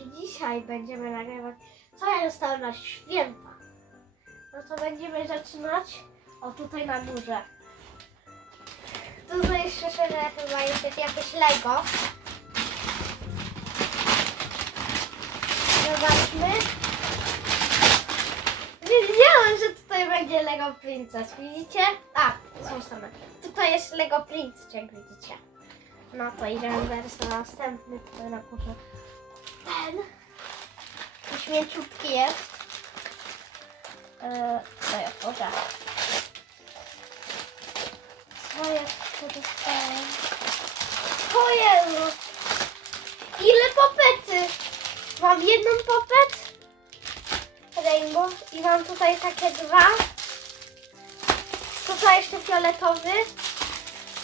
dzisiaj będziemy nagrywać, co ja dostałem na święta. No to będziemy zaczynać, o tutaj na górze. Tutaj jeszcze szczerze chyba jest jakieś Lego. Zobaczmy. Wiedziałem, że tutaj będzie Lego Princess. Widzicie? A, są same. Tutaj jest Lego Princess, jak widzicie. No to idziemy teraz na następny, na górze. Ten. Śmieciutki jest. Eee, to ja otworzę. Co jest, co dostałem? Ile popety! Mam jedną popet. Rainbow i mam tutaj takie dwa. Tutaj jeszcze fioletowy.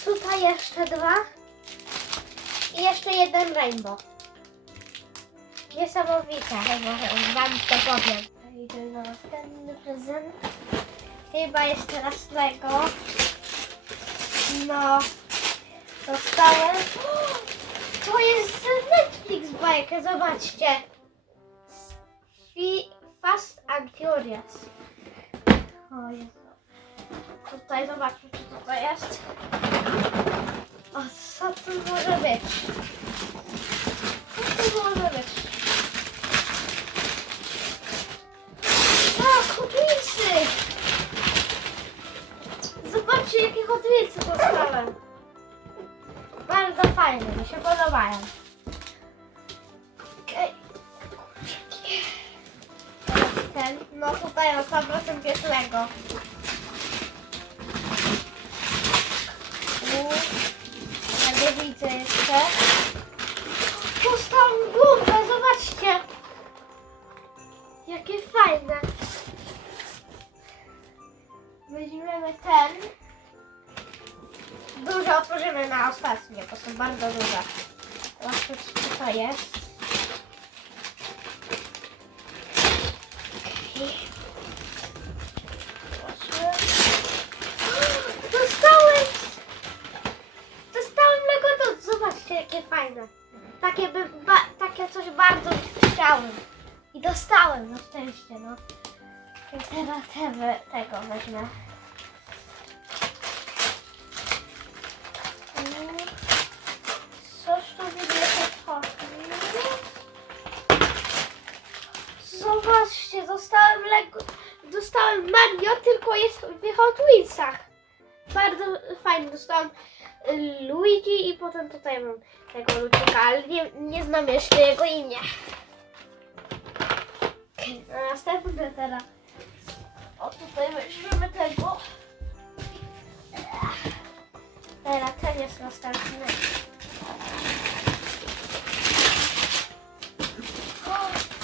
Tutaj jeszcze dwa. I jeszcze jeden rainbow. Niesamowite, może wam to powiem. Idę na następny prezent. Chyba jest teraz Lego. No. Dostałem. To jest Netflix bajka, zobaczcie. Fast and Furious. O Jezu. Tutaj zobaczmy, czy to jest. O, co tu może być? Są bardzo duże. Zobaczmy, co to jest. Zobaczmy. Dostałem! Dostałem Lego Dot. Zobaczcie, jakie fajne. Takie, by, takie coś bardzo chciałem. I dostałem, na szczęście, no. I teraz te, tego wezmę. Mario, tylko jest w Hot Wheelsach. Bardzo fajnie, dostałem y, Luigi i potem tutaj mam tego Ludzika, ale nie, nie znam jeszcze jego imię. A następny teraz. O, tutaj weźmiemy tego. Teraz ten jest następny.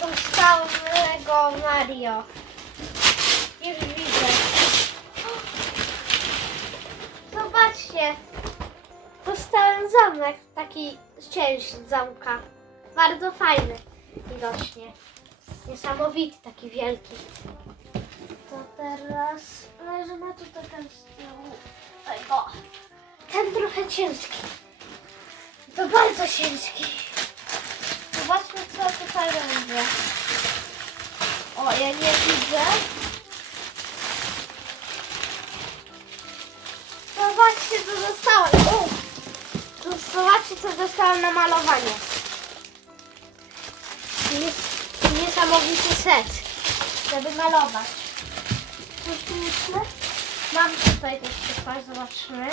Dostałem Lego Mario. Już widzę. Zobaczcie. Dostałem zamek, taki część zamka. Bardzo fajny widocznie. Niesamowity, taki wielki. To teraz weźmy tutaj ten z tyłu. Ten trochę ciężki. To bardzo ciężki. Zobaczmy co tutaj będzie. O, ja nie widzę. Zobaczcie co dostałem. O! Tu Zobaczcie co dostałem na malowanie. Nies- Niesamowity set, żeby malować. Coś myślę? Mam tutaj jeszcze coś, zobaczmy.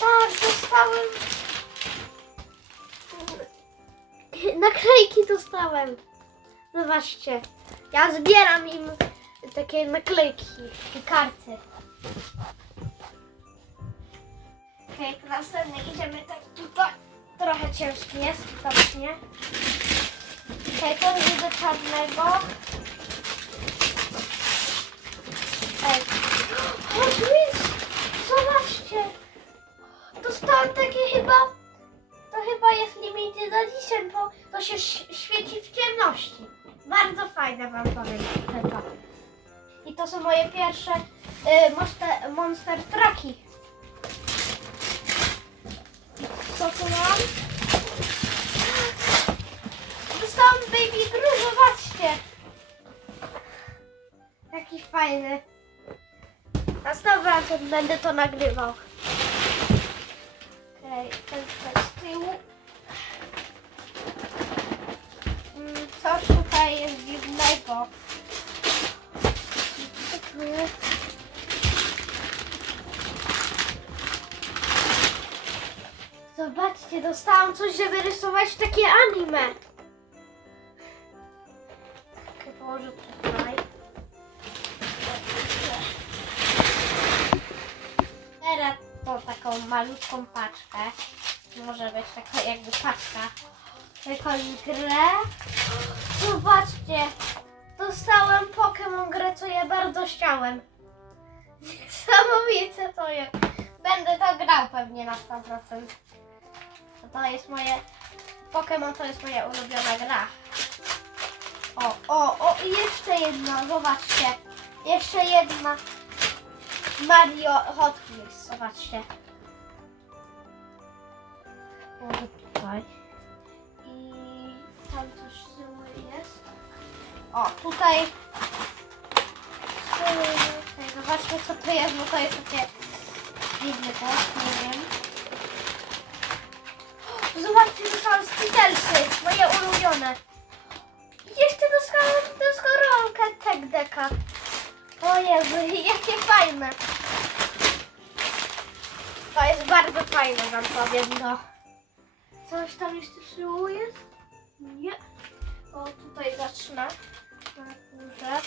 Tak, dostałem. Naklejki dostałem. Zobaczcie. Ja zbieram im takie naklejki i karty. Okej, to następny idziemy tak tutaj. Trochę ciężki jest, widocznie. Okej, to widzę czarnego. Ej. Hot Wheels! Zobaczcie! Dostałem takie chyba... To chyba jest limited edition, bo to się świeci w ciemności. Bardzo fajne wam powiem tylko. I to są moje pierwsze y, monster, monster traki. Co tu mam? Dostałam baby gruzu, zobaczcie. Taki fajny. Następnym razem będę to nagrywał. Dostałam coś, żeby rysować takie anime. Tak, położę tutaj. Teraz to taką malutką paczkę. Może być taka jakby paczka. Jakąś grę. Zobaczcie, dostałem Pokémon grę, co ja bardzo chciałem. Niesamowite to jest. Będę to grał pewnie na 100%. To, jest moje... Pokémon to jest moja ulubiona gra. O, o, o, i jeszcze jedna, zobaczcie. Jeszcze jedna. Mario Hot Wheels, zobaczcie. Może tutaj. I tam coś z tyłu jest. O, tutaj. z tyłu, tutaj, Zobaczmy co to jest, bo to jest takie dziwne, tak? Nie wiem. Zobaczcie, dostałam Skittlesy, moje ulubione. Jeszcze dostałam deskorolkę Tech Decka. O Jezu, jakie fajne. To jest bardzo fajne, wam powiem, no. Coś tam jeszcze tyłu jest? Nie. O, tutaj zacznę. Na górze.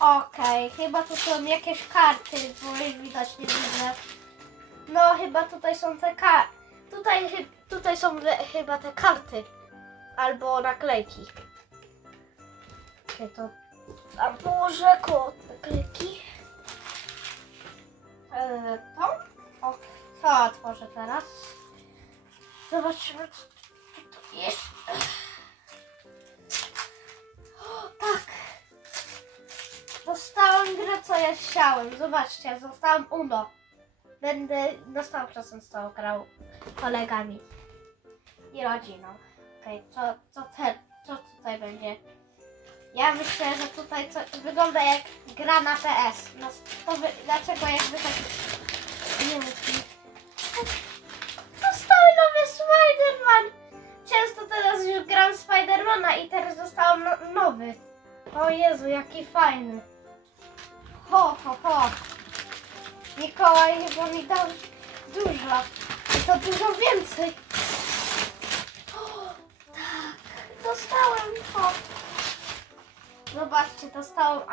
Okej, chyba tu są jakieś karty, bo już widać nie widzę. No, chyba tutaj są te ka... Tutaj, tutaj są le- chyba te karty. Albo naklejki. Okej, to tam położę koło naklejki. Eee, to? O, to otworzę teraz. Zobaczymy, co tu jest. Tak. Dostałam grę, co ja chciałem. Zobaczcie, dostałam Uno. Będę na 100% z grał kolegami i rodziną. Okej, co, co, te, co tutaj będzie? Ja myślę, że tutaj co, wygląda jak gra na PS. No, to wy, dlaczego jakby tak nie musi? Dostały nowy Spider-Man! Często teraz już gram Spidermana i teraz dostałam no, nowy. O Jezu, jaki fajny. Ho, ho, ho. Mikołaj chyba mi dał dużo. To dużo więcej. O, tak, dostałem to. Zobaczcie, dostałem.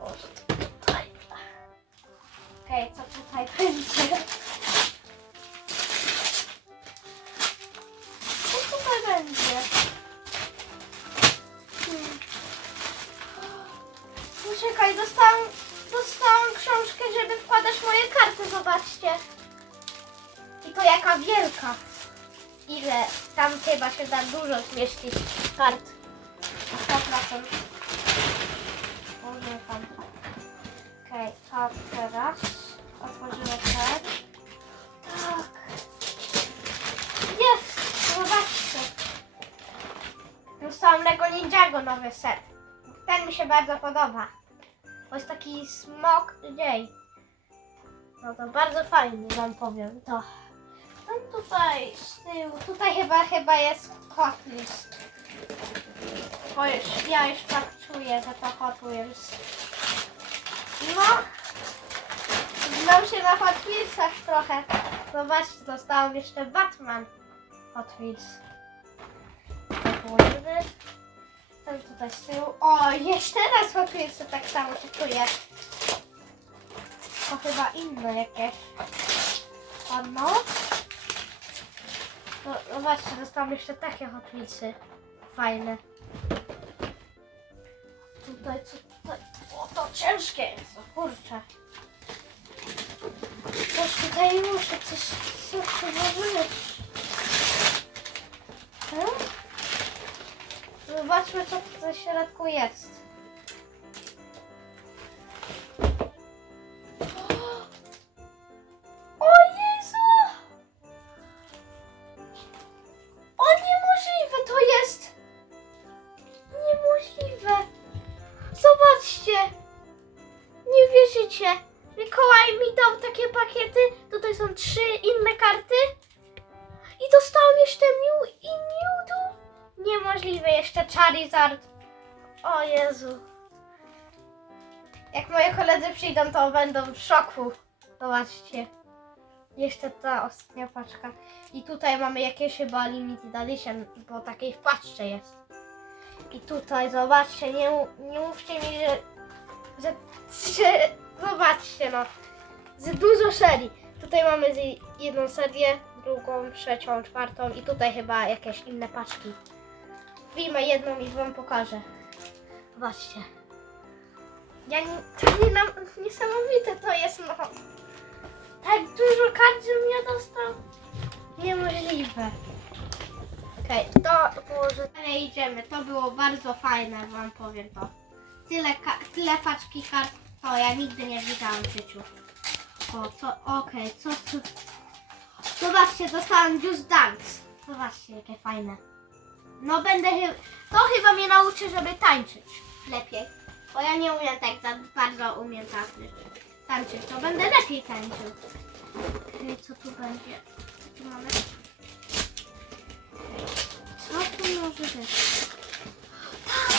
Może to tutaj. Okej, co tutaj będzie? Co tutaj będzie? Hmm. Poczekaj, żeby karty, zobaczcie. To jaka wielka. Ile? Tam chyba się da dużo zmieścić kart. Na 100%. Może tam. Okej, to teraz. Otworzymy tak. Tak. Jest! Zobaczcie. Dostałam Lego Ninjago nowy set. Ten mi się bardzo podoba. Bo jest taki smok dzień. No to bardzo fajny, wam powiem to. Tam tutaj z tyłu, tutaj chyba chyba jest Wheels. Bo już, ja już tak czuję, że to Hot Wheels. No, znam się na Hot Wheelsach trochę. Zobaczcie, dostałam jeszcze Batman Hot Wheels. Ten tutaj z tyłu. O, jeszcze raz Hot Wheelsy tak samo się. To chyba inne jakieś. O no. No, zobaczcie, dostałam jeszcze takie Hot Wheelsy. Fajne. Tutaj, co tutaj? O, to ciężkie jest, o kurczę. Coś tutaj muszę, coś, coś chyba być. Hmm? Zobaczmy, co w środku jest. Mikołaj mi dał takie pakiety. Tutaj są trzy inne karty. I dostałam jeszcze Mew i Mewtwo. Niemożliwe, jeszcze Charizard. O Jezu. Jak moi koledzy przyjdą, to będą w szoku. Zobaczcie. Jeszcze ta ostatnia paczka. I tutaj mamy jakieś chyba limited edition, bo takiej w paczce jest. I tutaj zobaczcie, nie, nie mówcie mi, że, że, że zobaczcie no, za dużo serii. Tutaj mamy z- jedną serię, drugą, trzecią, czwartą i tutaj chyba jakieś inne paczki. Wyjmę jedną i wam pokażę. Zobaczcie. Ja nie, to nie nam, niesamowite to jest no. Tak dużo kart, żebym ja dostał. Niemożliwe. Okej, to położę. Ale idziemy. To było bardzo fajne, wam powiem to. Tyle, tyle paczki kart, to ja nigdy nie widziałam w życiu. O, co, okej, co, co. Zobaczcie, dostałam Just Dance. Zobaczcie, jakie fajne. No będę chyba, to chyba mnie nauczy, żeby tańczyć lepiej. Bo ja nie umiem tak za bardzo umiem tańczyć. Tańczyć, to będę lepiej tańczył. Okej, co tu będzie? Co tu mamy? Co tu może być? Tak!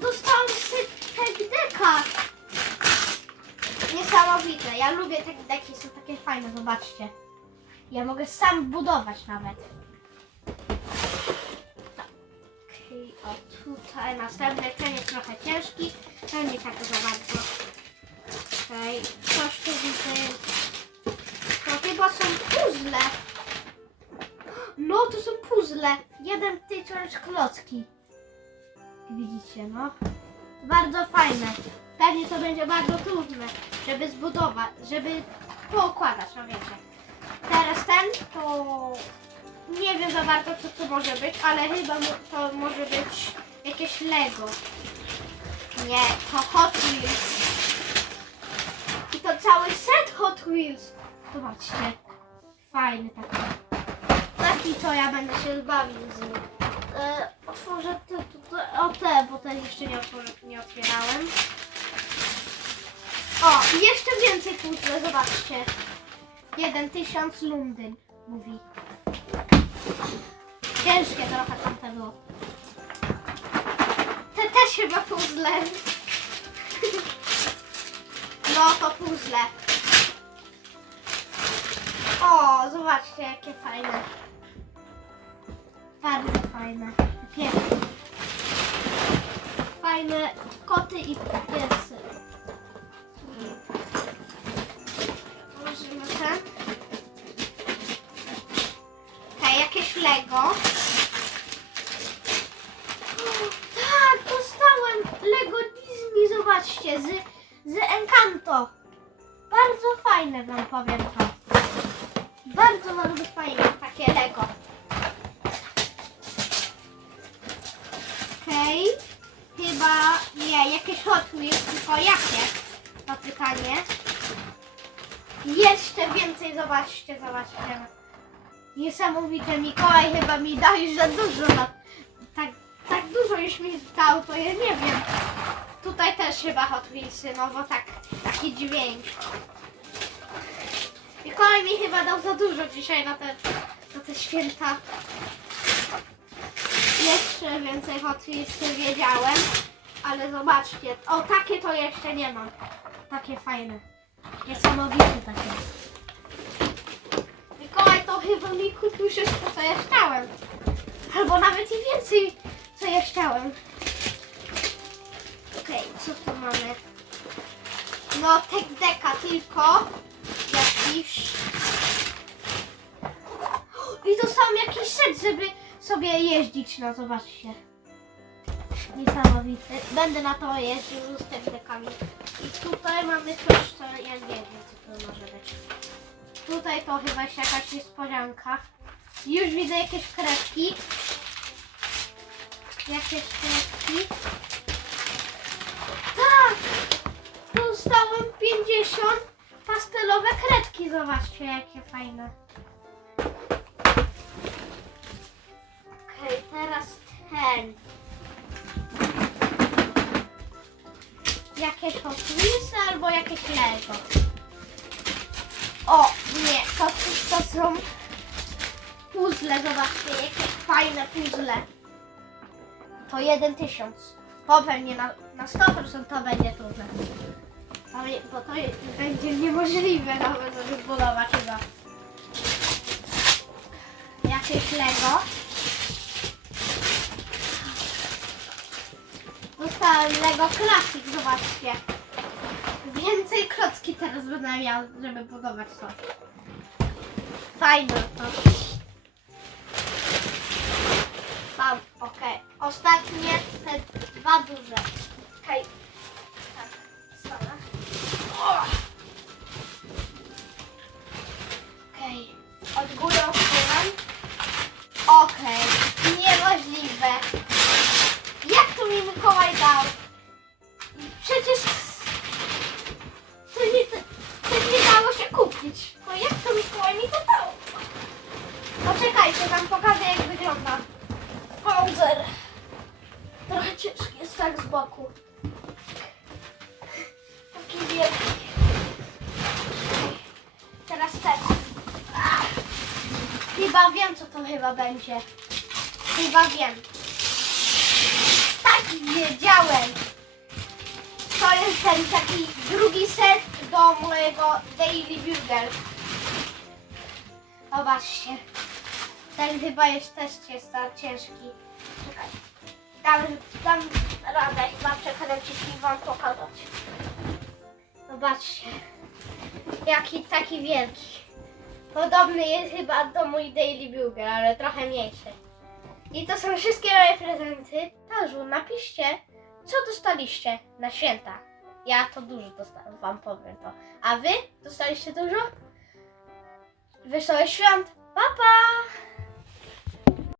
Dostałam tech deka! Niesamowite. Ja lubię te deki, są takie fajne, zobaczcie. Ja mogę sam budować nawet. Tak. Okej, o tutaj następny, ten jest trochę ciężki, ten nie tak za bardzo. Okej, coś tu widzę. To chyba są puzzle. No, to są puzzle. Jeden tysiąc klocki. Widzicie, no. Bardzo fajne. Pewnie to będzie bardzo trudne, żeby zbudować, żeby poukładać, no wiecie. Teraz ten, to nie wiem za bardzo, co to może być, ale chyba to może być jakieś Lego. Nie, to Hot Wheels. I to cały set Hot Wheels. Zobaczcie. Fajny taki. Taki to ja będę się bawił z nim. Otworzę te, te, o te, bo te jeszcze nie, otworzę, nie otwierałem. O, i jeszcze więcej puzzle, zobaczcie. Jeden tysiąc Lundyn, mówi. Ciężkie trochę tamte było. Te też chyba puzzle. No to puzzle. O, zobaczcie jakie fajne. Bardzo fajne. Piękne. Fajne koty i piesy. Włożymy ten. Okej, jakieś Lego. Tak, dostałem Lego Disney, zobaczcie, z, z Encanto. Bardzo fajne wam powiem to. Bardzo, bardzo fajne takie Lego. Okej. Chyba nie, jakieś Hot Wheels, tylko jakie? To pytanie. Jeszcze więcej, zobaczcie, zobaczcie. Niesamowite, Mikołaj chyba mi dał już za dużo. Na, tak, tak dużo już mi dał, to ja nie wiem. Tutaj też chyba Hot Wheelsy, no bo tak, taki dźwięk. Mikołaj mi chyba dał za dużo dzisiaj na te, na te święta. Jeszcze więcej Hot Wheelsy wiedziałem, ale zobaczcie, o takie to jeszcze nie mam. Takie fajne. Niesamowite takie. Mikołaj to chyba mi kupił wszystko, co ja chciałem. Albo nawet i więcej, co ja chciałem. Okej, co tu mamy? No, tek deka tylko. Jakiś. I to sam jakiś set, żeby sobie jeździć, no zobaczcie. Niesamowity. Będę na to jeździł z tek dekami. I tutaj mamy coś, co ja nie wiem, co to może być. Tutaj to chyba jest jakaś niespodzianka. Już widzę jakieś kredki. Jakieś kredki. Tak! Dostałem 50 pastelowe kredki. Zobaczcie, jakie fajne. Teraz ten. jakieś Wheelsy albo jakieś Lego. O, nie, to, to są puzzle, zobaczcie, jakie fajne puzzle. To jeden tysiąc. Pewnie na, na 100% to będzie trudne. Bo to będzie niemożliwe nawet, żeby zbudować chyba. Jakieś Lego. Dostałem Lego Classic, zobaczcie. Więcej klocki teraz będę miał, żeby budować coś. Fajne to. Mam, okej. Ostatnie te dwa duże. Okej. Tak, stanę. O! Okej. Od góry otwieram. Okej. Niemożliwe. Jak to mi Mikołaj dał? Przecież to nie, to, nie dało się kupić. No jak to Mikołaj mi to dał? Poczekajcie, wam pokażę jak wygląda. Bowser. Trochę ciężki jest tak z boku. Taki wielki. Teraz ten. Chyba wiem co to chyba będzie. Chyba wiem. Daily Bugle. Zobaczcie. Ten chyba jest też jest za ciężki. Czekaj. Dam, dam radę chyba przekręcić i wam pokazać. Zobaczcie. Jaki taki wielki. Podobny jest chyba do mój Daily Bugle, ale trochę mniejszy. I to są wszystkie moje prezenty. Tarzu, napiszcie, co dostaliście na święta. Ja to dużo dostałem, wam powiem to. A wy dostaliście dużo? Wesołych świąt. Pa, pa!